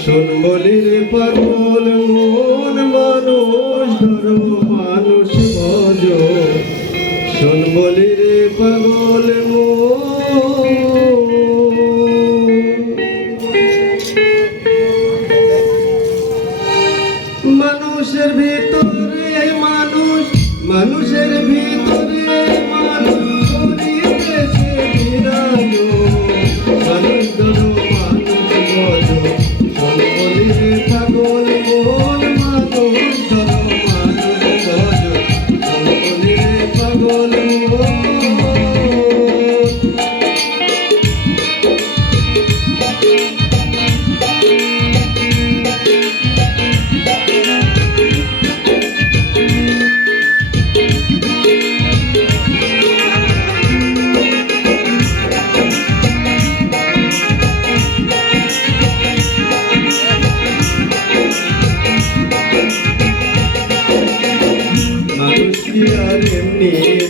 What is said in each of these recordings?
শুনবলির পাগল মন মানুষ ধরো মানুষ ভজ শুনবলির পাগল মানুষের ভিতরে মানুষ মানুষের ভিতরে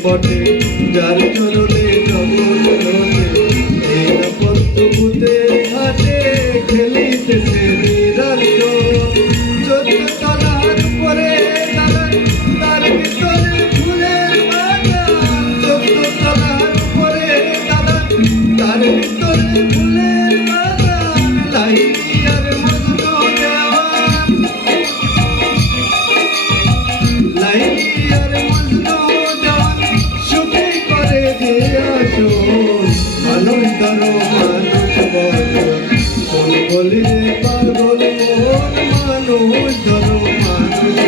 পটে যার চলো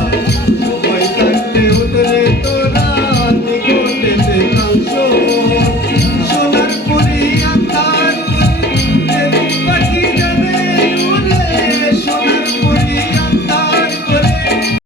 Yeah.